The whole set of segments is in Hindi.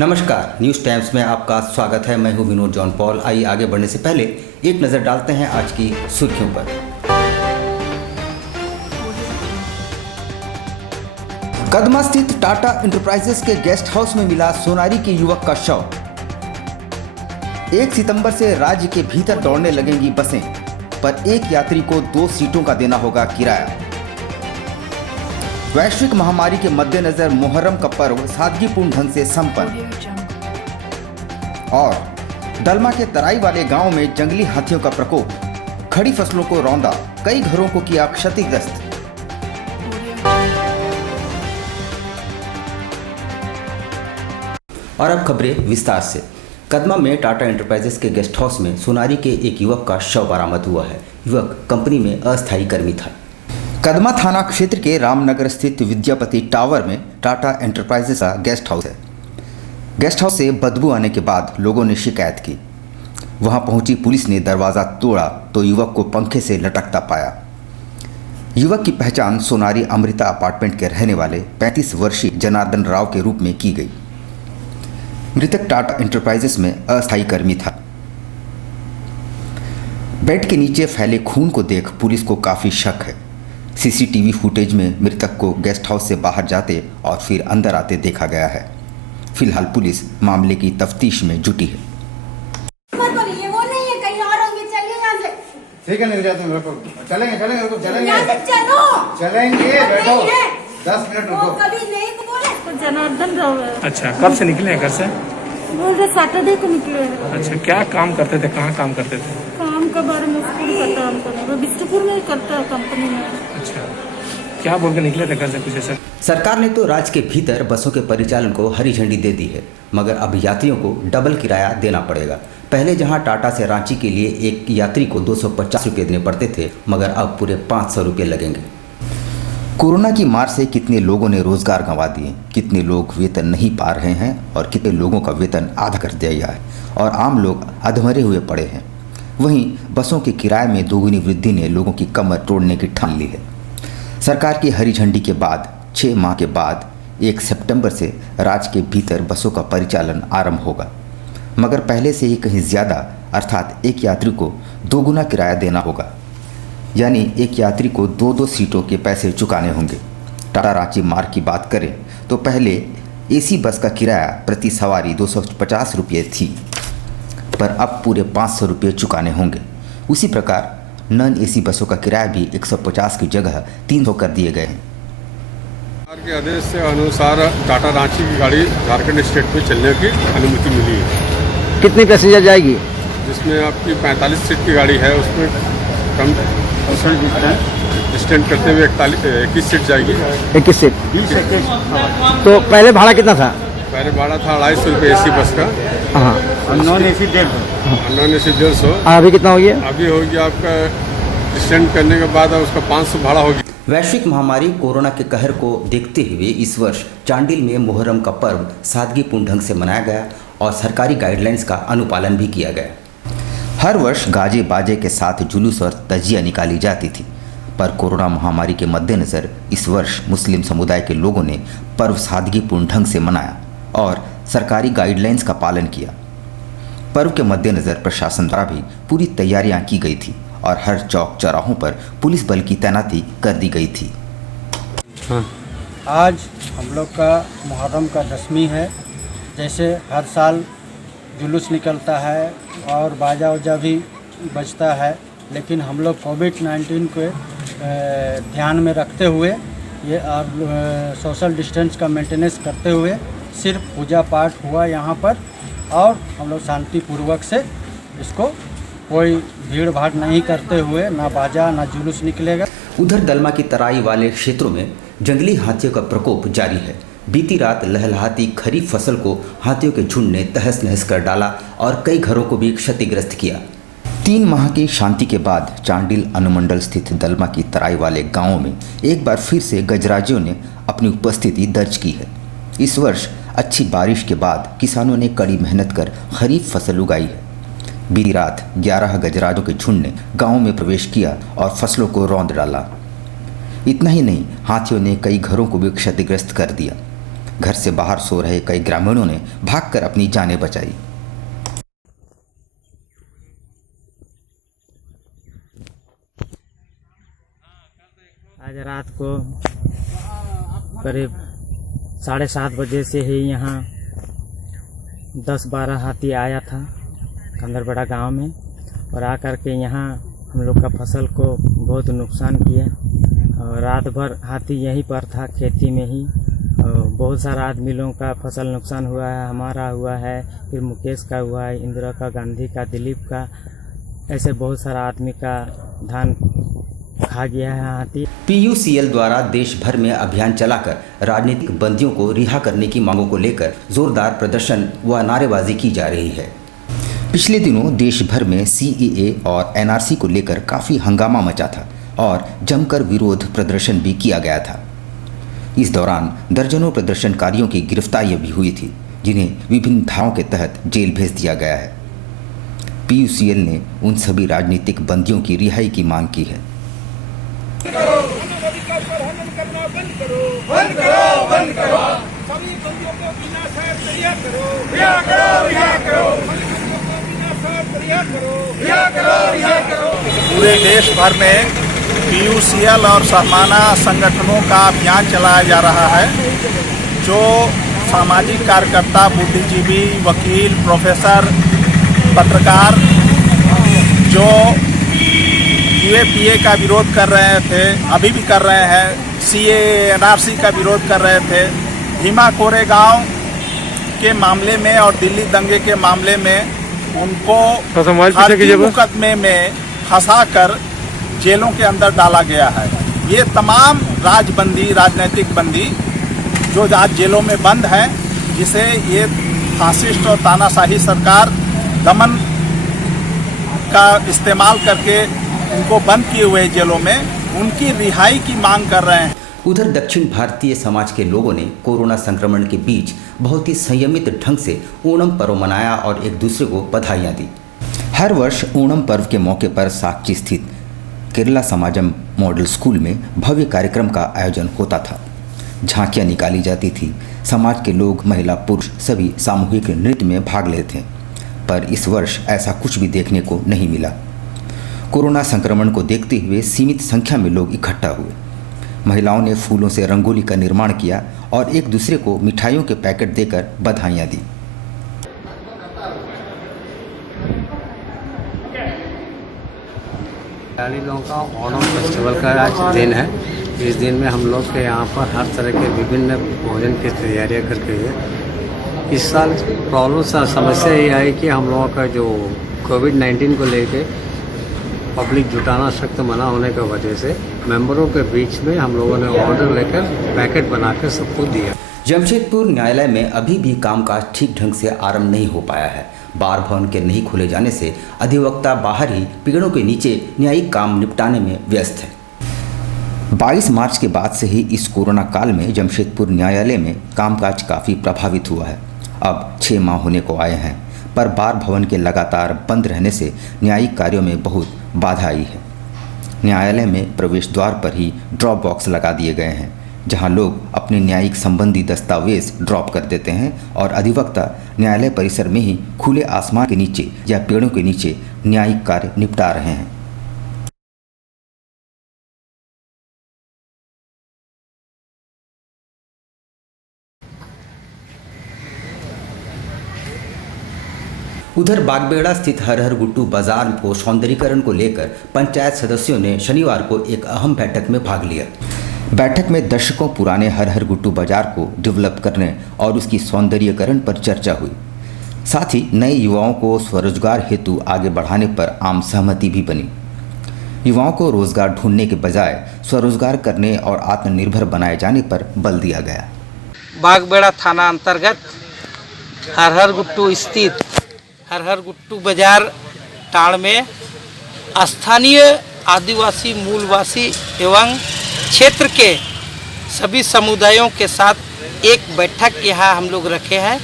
नमस्कार, न्यूज़ टाइम्स में आपका स्वागत है। मैं हूं विनोद जॉन पॉल। आइए आगे बढ़ने से पहले एक नज़र डालते हैं आज की सुर्खियों पर। कदमा स्थित टाटा एंटरप्राइजेस के गेस्ट हाउस में मिला सोनारी के युवक का शव। 1 सितंबर से राज्य के भीतर दौड़ने लगेंगी बसें, पर एक यात्री को 2 सीटों का देना होगा किराया। वैश्विक महामारी के मद्देनजर मुहर्रम का पर्व सादगीपूर्ण ढंग से संपन्न। और दलमा के तराई वाले गांव में जंगली हाथियों का प्रकोप, खड़ी फसलों को रौंदा, कई घरों को किया क्षतिग्रस्त। और अब खबरें विस्तार से। कदमा में टाटा एंटरप्राइजेस के गेस्ट हाउस में सोनारी के एक युवक का शव बरामद हुआ है। युवक कंपनी में अस्थायी कर्मी था। कदमा थाना क्षेत्र के रामनगर स्थित विद्यापति टावर में टाटा एंटरप्राइजेस का गेस्ट हाउस है। गेस्ट हाउस से बदबू आने के बाद लोगों ने शिकायत की। वहां पहुंची पुलिस ने दरवाज़ा तोड़ा तो युवक को पंखे से लटकता पाया। युवक की पहचान सोनारी अमृता अपार्टमेंट के रहने वाले 35 वर्षीय जनार्दन राव के रूप में की गई। मृतक टाटा एंटरप्राइजेस में अस्थायी कर्मी था। बेड के नीचे फैले खून को देख पुलिस को काफ़ी शक है। सीसीटीवी फुटेज में मृतक को गेस्ट हाउस से बाहर जाते और फिर अंदर आते देखा गया है। फिलहाल पुलिस मामले की तफ्तीश में जुटी है। ठीक है, नहीं जाते रुको, चलेंगे रुको, चलेंगे बैठो, 10 मिनट रुको। जनार्दन राव। अच्छा, कब से निकले हैं घर से? वो सैटरडे को निकले हैं। अच्छा, क्या काम करते थे, कहाँ काम करते थे? काम के बारे में स्कूल पता हमको नहीं, वो बिष्टुपुर में ही करता है कंपनी में। अच्छा, क्या बोल के निकले थे घर से, कुछ ऐसा? सरकार ने तो राज्य के भीतर बसों के परिचालन को हरी झंडी दे दी है, मगर अब यात्रियों को डबल किराया देना पड़ेगा। पहले जहां टाटा से रांची के लिए एक यात्री को 250 रुपये देने पड़ते थे, मगर अब पूरे 500 रुपये लगेंगे। कोरोना की मार से कितने लोगों ने रोजगार गंवा दिए, कितने लोग वेतन नहीं पा रहे हैं और कितने लोगों का वेतन आधा कर दिया गया है और आम लोग अधमरे हुए पड़े हैं। वहीं बसों के किराए में दोगुनी वृद्धि ने लोगों की कमर तोड़ने की ठान ली है। सरकार की हरी झंडी के बाद 6 माह के बाद 1 सितंबर से राज्य के भीतर बसों का परिचालन आरंभ होगा, मगर पहले से ही कहीं ज़्यादा, अर्थात एक यात्री को 2 गुना किराया देना होगा। यानी एक यात्री को 2-2 सीटों के पैसे चुकाने होंगे। टाटा रांची मार्ग की बात करें तो पहले एसी बस का किराया प्रति सवारी 250 रुपये थी, पर अब पूरे 500 रुपये चुकाने होंगे। उसी प्रकार नॉन एसी बसों का किराया भी 150 की जगह 300 कर दिए गए हैं। सरकार के आदेश से अनुसार टाटा रांची की गाड़ी झारखंड स्टेट में चलने की अनुमति मिली है। कितनी पैसेंजर जाएगी? जिसमें आपकी 45 सीट की गाड़ी है, उसमें कम डिस्टेंस करते हुए 21 सीट जाएगी। 21 सीट। तो पहले भाड़ा कितना था? पहले भाड़ा था 250 रुपये एसी बस का। हाँ, नॉन एसी 150। अभी कितना हो गया? अभी हो गया आपका डिस्टेंस करने के बाद उसका 500 भाड़ा हो गया। वैश्विक महामारी कोरोना के कहर को देखते हुए इस वर्ष चांडिल में मुहर्रम का पर्व सादगीपूर्ण ढंग से मनाया गया और सरकारी गाइडलाइंस का अनुपालन भी किया गया। हर वर्ष गाजे बाजे के साथ जुलूस और तजिया निकाली जाती थी, पर कोरोना महामारी के मद्देनज़र इस वर्ष मुस्लिम समुदाय के लोगों ने पर्व सादगीपूर्ण ढंग से मनाया और सरकारी गाइडलाइंस का पालन किया। पर्व के मद्देनज़र प्रशासन द्वारा भी पूरी तैयारियां की गई थी और हर चौक चौराहों पर पुलिस बल की तैनाती कर दी गई थी। आज हम लोग का मुहर्रम का 10वीं है। जैसे हर साल जुलूस निकलता है और बाजा वजा भी बजता है, लेकिन हम लोग कोविड-19 को ध्यान में रखते हुए ये और सोशल डिस्टेंस का मेंटेनेंस करते हुए सिर्फ पूजा पाठ हुआ यहाँ पर, और हम लोग शांतिपूर्वक से इसको कोई भीड़ भाड़ नहीं करते हुए ना बाजा ना जुलूस निकलेगा। उधर दलमा की तराई वाले क्षेत्रों में जंगली हाथियों का प्रकोप जारी है। बीती रात लहलहाती खरीफ फसल को हाथियों के झुंड ने तहस नहस कर डाला और कई घरों को भी क्षतिग्रस्त किया। 3 माह की शांति के बाद चांडिल अनुमंडल स्थित दलमा की तराई वाले गांवों में एक बार फिर से गजराजियों ने अपनी उपस्थिति दर्ज की है। इस वर्ष अच्छी बारिश के बाद किसानों ने कड़ी मेहनत कर खरीफ फसल उगाई है। बीती रात 11 गजराजों के झुंड ने गांव में प्रवेश किया और फसलों को रौंद डाला। इतना ही नहीं, हाथियों ने कई घरों को भी क्षतिग्रस्त कर दिया। घर से बाहर सो रहे कई ग्रामीणों ने भागकर अपनी जानें बचाई। आज रात को करीब 7:30 बजे से ही यहाँ 10-12 हाथी आया था कंदरबड़ा गांव में, और आकर के यहाँ हम लोग का फसल को बहुत नुकसान किया। और रात भर हाथी यहीं पर था, खेती में ही। और बहुत सारा आदमी लोगों का फसल नुकसान हुआ है, हमारा हुआ है, फिर मुकेश का हुआ है, इंदिरा का, गांधी का, दिलीप का, ऐसे बहुत सारा आदमी का धान खा गया है हाथी। PUCL द्वारा देश भर में अभियान चलाकर राजनीतिक बंदियों को रिहा करने की मांगों को लेकर जोरदार प्रदर्शन व नारेबाजी की जा रही है। पिछले दिनों देश भर में CAA और NRC को लेकर काफ़ी हंगामा मचा था और जमकर विरोध प्रदर्शन भी किया गया था। इस दौरान दर्जनों प्रदर्शनकारियों की गिरफ्तारियां भी हुई थी, जिन्हें विभिन्न धाराओं के तहत जेल भेज दिया गया है। PUCL ने उन सभी राजनीतिक बंदियों की रिहाई की मांग की है। पूरे देश भर में PUCL और सहमाना संगठनों का अभियान चलाया जा रहा है, जो सामाजिक कार्यकर्ता, बुद्धिजीवी, वकील, प्रोफेसर, पत्रकार जो UAPA का विरोध कर रहे थे, अभी भी कर रहे हैं, CAA NRC का विरोध कर रहे थे, भीमा कोरेगांव के मामले में और दिल्ली दंगे के मामले में उनको फर्जी मुकदमे में फंसाकर जेलों के अंदर डाला गया है। ये तमाम राजबंदी, राजनीतिक बंदी जो आज जेलों में बंद हैं, जिसे ये फासिस्ट और तानाशाही सरकार दमन का इस्तेमाल करके उनको बंद किए हुए जेलों में, उनकी रिहाई की मांग कर रहे हैं। उधर दक्षिण भारतीय समाज के लोगों ने कोरोना संक्रमण के बीच बहुत ही संयमित ढंग से ओणम पर्व मनाया और एक दूसरे को बधाइयाँ दी। हर वर्ष ओणम पर्व के मौके पर साक्ची स्थित केरला समाजम मॉडल स्कूल में भव्य कार्यक्रम का आयोजन होता था। झांकियाँ निकाली जाती थी, समाज के लोग, महिला, पुरुष सभी सामूहिक नृत्य में भाग लेते थे, पर इस वर्ष ऐसा कुछ भी देखने को नहीं मिला। कोरोना संक्रमण को देखते हुए सीमित संख्या में लोग इकट्ठा हुए। महिलाओं ने फूलों से रंगोली का निर्माण किया और एक दूसरे को मिठाइयों के पैकेट देकर बधाइयाँ दी। मलयाली लोगों का ओणम फेस्टिवल का आज दिन है। इस दिन में हम लोग के यहाँ पर हर तरह के विभिन्न भोजन की तैयारियाँ करके हुए। इस साल प्रॉब्लम समस्या ये आई कि हम लोगों का जो कोविड-19 को लेके पब्लिक जुटाना सख्त मना होने की वजह से मेंबरों के बीच में हम लोगों ने ऑर्डर लेकर पैकेट बनाकर सबको दिया। जमशेदपुर न्यायालय में अभी भी कामकाज ठीक ढंग से आरंभ नहीं हो पाया है। बार भवन के नहीं खुले जाने से अधिवक्ता बाहर ही पेड़ों के नीचे न्यायिक काम निपटाने में व्यस्त है। 22 मार्च के बाद से ही इस कोरोना काल में जमशेदपुर न्यायालय में कामकाज काफ़ी प्रभावित हुआ है। अब 6 माह होने को आए हैं, पर बार भवन के लगातार बंद रहने से न्यायिक कार्यों में बहुत बाधा आई है। न्यायालय में प्रवेश द्वार पर ही ड्रॉप बॉक्स लगा दिए गए हैं, जहां लोग अपने न्यायिक संबंधी दस्तावेज ड्रॉप कर देते हैं और अधिवक्ता न्यायालय परिसर में ही खुले आसमान के नीचे या पेड़ों के नीचे न्यायिक कार्य निपटा रहे हैं। उधर बागबेड़ा स्थित हर हर गुट्टू बाजार को सौंदर्यीकरण को लेकर पंचायत सदस्यों ने शनिवार को एक अहम बैठक में भाग लिया। बैठक में दशकों पुराने हर हर गुट्टू बाजार को डेवलप करने और उसकी सौंदर्यीकरण पर चर्चा हुई। साथ ही नए युवाओं को स्वरोजगार हेतु आगे बढ़ाने पर आम सहमति भी बनी। युवाओं को रोजगार ढूंढने के बजाय स्वरोजगार करने और आत्मनिर्भर बनाए जाने पर बल दिया गया। बागबेड़ा थाना अंतर्गत हर हर गुट्टू स्थित हर हर गुट्टू बाजार टाड़ में स्थानीय आदिवासी मूलवासी एवं क्षेत्र के सभी समुदायों के साथ एक बैठक यहाँ हम लोग रखे हैं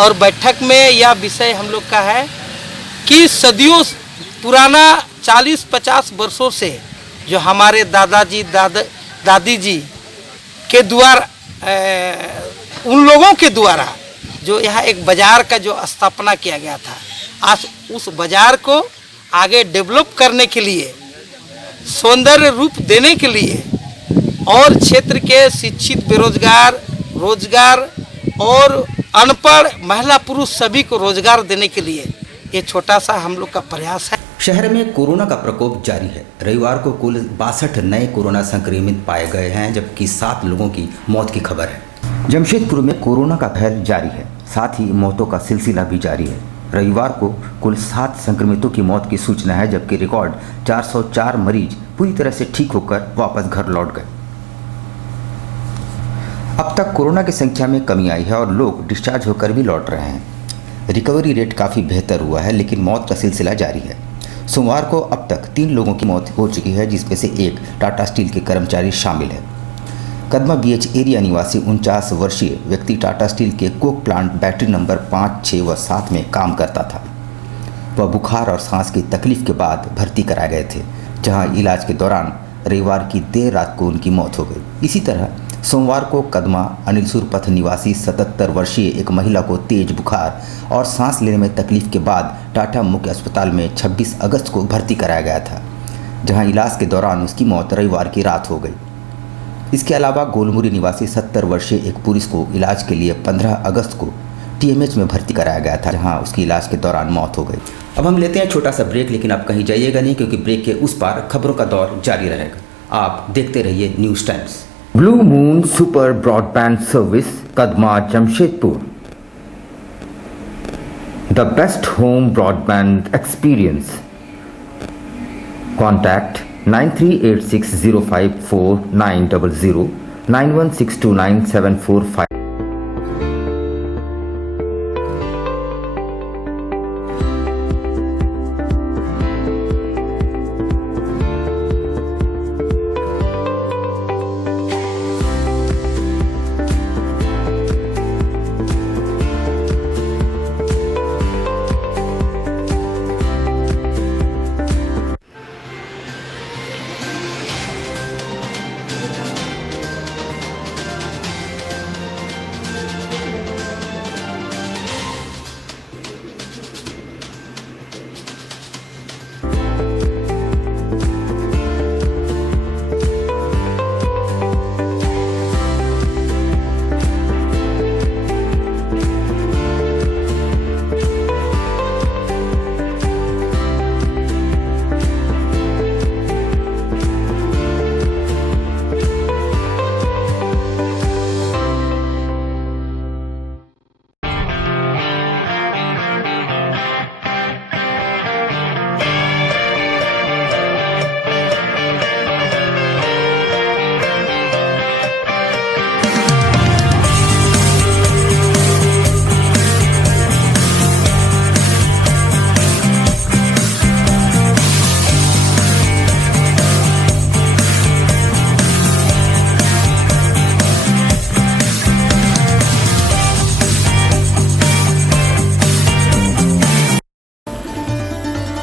और बैठक में यह विषय हम लोग का है कि सदियों पुराना 40-50 वर्षों से जो हमारे दादाजी दादी जी के द्वारा उन लोगों के द्वारा जो यहाँ एक बाजार का जो स्थापना किया गया था, आज उस बाजार को आगे डेवलप करने के लिए, सौंदर्य रूप देने के लिए और क्षेत्र के शिक्षित बेरोजगार, रोजगार और अनपढ़ महिला पुरुष सभी को रोजगार देने के लिए ये छोटा सा हम लोग का प्रयास है। शहर में कोरोना का प्रकोप जारी है। रविवार को कुल 62 नए कोरोना संक्रमित पाए गए हैं, जबकि 7 लोगों की मौत की खबर है। जमशेदपुर में कोरोना का कहर जारी है, साथ ही मौतों का सिलसिला भी जारी है। रविवार को कुल 7 संक्रमितों की मौत की सूचना है, जबकि रिकॉर्ड 404 मरीज पूरी तरह से ठीक होकर वापस घर लौट गए। अब तक कोरोना की संख्या में कमी आई है और लोग डिस्चार्ज होकर भी लौट रहे हैं। रिकवरी रेट काफ़ी बेहतर हुआ है, लेकिन मौत का सिलसिला जारी है। सोमवार को अब तक 3 लोगों की मौत हो चुकी है, जिसमें से एक टाटा स्टील के कर्मचारी शामिल है। कदमा बीएच एरिया निवासी 49 वर्षीय व्यक्ति टाटा स्टील के कोक प्लांट बैटरी नंबर 5, 6 व 7 में काम करता था। वह बुखार और सांस की तकलीफ के बाद भर्ती कराए गए थे, जहां इलाज के दौरान रविवार की देर रात को उनकी मौत हो गई। इसी तरह सोमवार को कदमा अनिलसुर पथ निवासी 77 वर्षीय एक महिला को तेज बुखार और सांस लेने में तकलीफ के बाद टाटा मुख्य अस्पताल में 26 अगस्त को भर्ती कराया गया था, जहां इलाज के दौरान उसकी मौत रविवार की रात हो गई। इसके अलावा गोलमुरी निवासी 70 वर्षीय एक पुरुष को इलाज के लिए 15 अगस्त को टीएमएच में भर्ती कराया गया था, जहां उसकी इलाज के दौरान मौत हो गई। अब हम लेते हैं छोटा सा ब्रेक, लेकिन आप कहीं जाइएगा नहीं, क्योंकि ब्रेक के उस पार खबरों का दौर जारी रहेगा। आप देखते रहिए news times. Blue moon super broadband service, Kadma, Jamshedpur. The best home broadband experience. Contact 9386054900 91629745।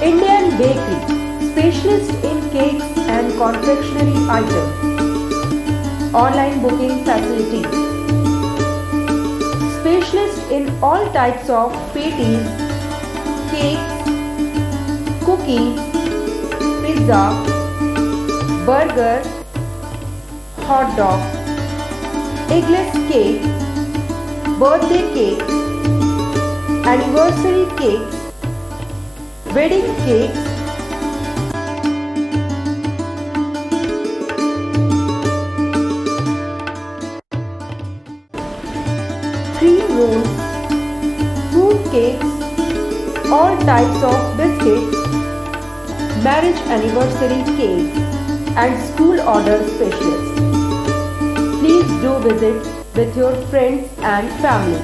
Indian Bakery, specialist in cakes and confectionery items. Online booking facilities. Specialist in all types of patties, cakes, cookies, pizza, burger, hot dog, eggless cake, birthday cakes, anniversary cakes, wedding cakes, cream rolls, fruit cakes, all types of biscuits, marriage anniversary cakes and school order specialists. Please do visit with your friends and family.